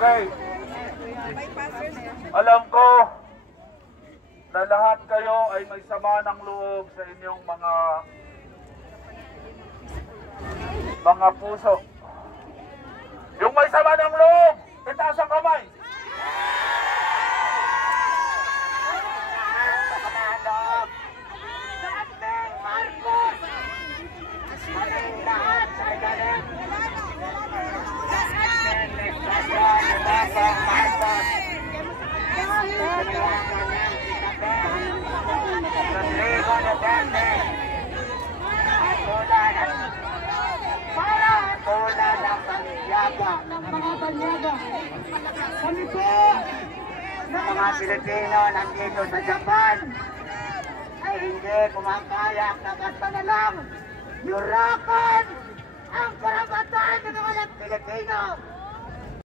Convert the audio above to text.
Okay. Alam ko na lahat kayo ay may sama ng loob sa inyong mga puso. Yung may sama ng loob, itaas ang kamay. Kami po na mga Pilipino nandito sa Japan ay hindi kumakayak na basta na lang yurakan ang karapatan ng mga Pilipino